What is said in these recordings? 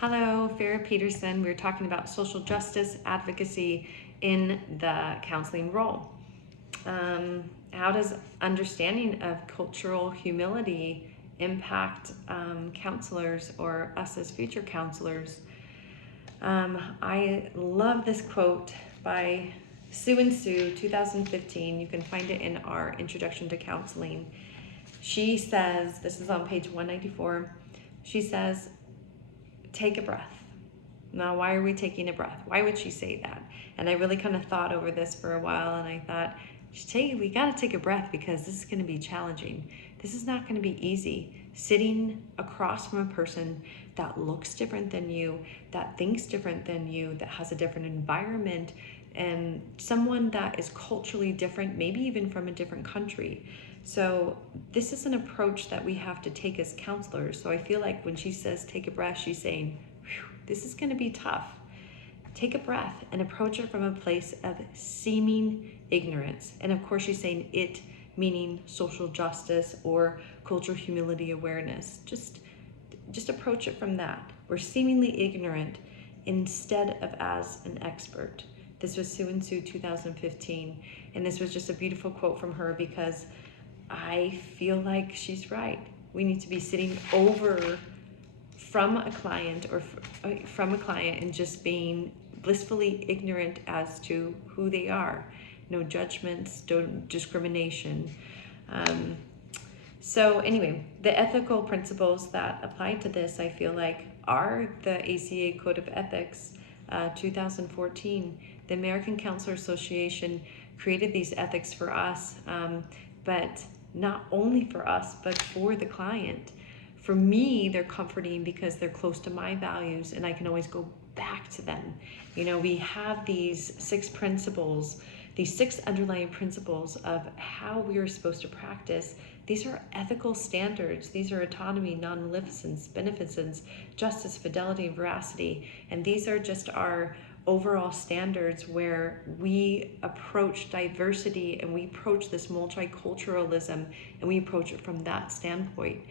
Hello, Farah Peterson. We're talking about social justice advocacy in the counseling role. How does understanding of cultural humility impact counselors or us as future counselors? I love this quote by Sue and Sue, 2015. You can find it in our Introduction to Counseling. She says, this is on page 194, she says, take a breath. Now, why are we taking a breath? Why would she say that? And I really kind of thought over this for a while, and I thought, we got to take a breath because this is going to be challenging. This is not going to be easy. Sitting across from a person that looks different than you, that thinks different than you, that has a different environment, and someone that is culturally different, maybe even from a different country. So this is an approach that we have to take as counselors. So I feel like when she says take a breath, she's saying, this is going to be tough. Take a breath and approach it from a place of seeming ignorance. And of course, she's saying it, meaning social justice or cultural humility awareness. Just approach it from that. We're seemingly ignorant instead of as an expert. This was Sue and Sue 2015. And this was just a beautiful quote from her because I feel like she's right. We need to be sitting over from a client and just being blissfully ignorant as to who they are. No judgments, no discrimination. So anyway, the ethical principles that apply to this, I feel like, are the ACA Code of Ethics, 2014. The American Counselor Association created these ethics for us, but not only for us, but for the client. For me, they're comforting because they're close to my values and I can always go back to them. You know, we have these 6 principles, these 6 underlying principles of how we are supposed to practice. These are ethical standards. These are autonomy, non-maleficence, beneficence, justice, fidelity, and veracity. And these are just our overall standards where we approach diversity and we approach this multiculturalism and we approach it from that standpoint.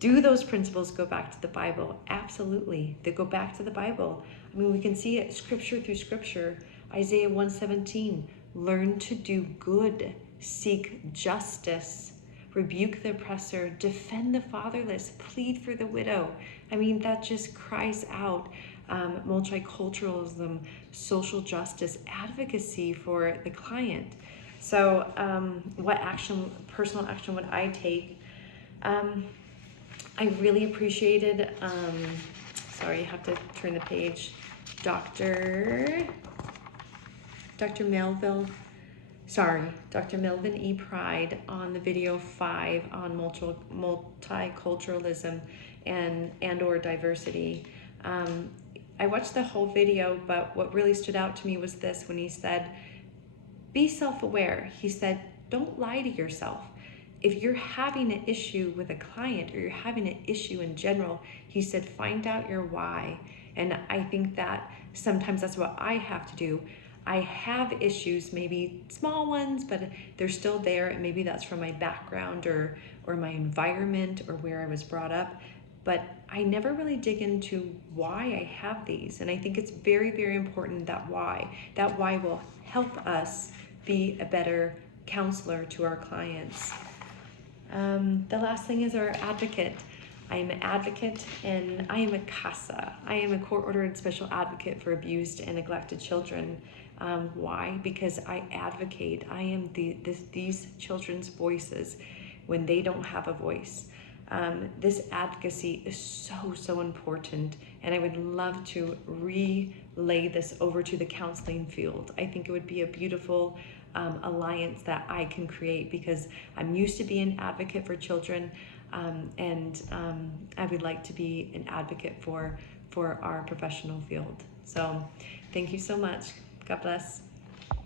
Do those principles go back to the Bible? Absolutely. They go back to the Bible. I mean, we can see it scripture through scripture. Isaiah 1:17, learn to do good, seek justice, rebuke the oppressor, defend the fatherless, plead for the widow. I mean, that just cries out multiculturalism, social justice, advocacy for the client. So what personal action would I take? I really appreciated, sorry, you have to turn the page, Dr. Melvin E. Pride on the video 5 on multiculturalism and or diversity. I watched the whole video, but what really stood out to me was this when he said, be self-aware. He said, don't lie to yourself. If you're having an issue with a client or you're having an issue in general, he said, find out your why. And I think that sometimes that's what I have to do. I have issues, maybe small ones, but they're still there. And maybe that's from my background or my environment or where I was brought up. But I never really dig into why I have these. And I think it's very, very important that why will help us be a better counselor to our clients. The last thing is our advocate. I am an advocate and I am a CASA. I am a court-ordered special advocate for abused and neglected children. Why? Because I advocate. I am these children's voices when they don't have a voice. This advocacy is so important, and I would love to relay this over to the counseling field. I think it would be a beautiful alliance that I can create because I'm used to being an advocate for children, and I would like to be an advocate for our professional field. So thank you so much. God bless.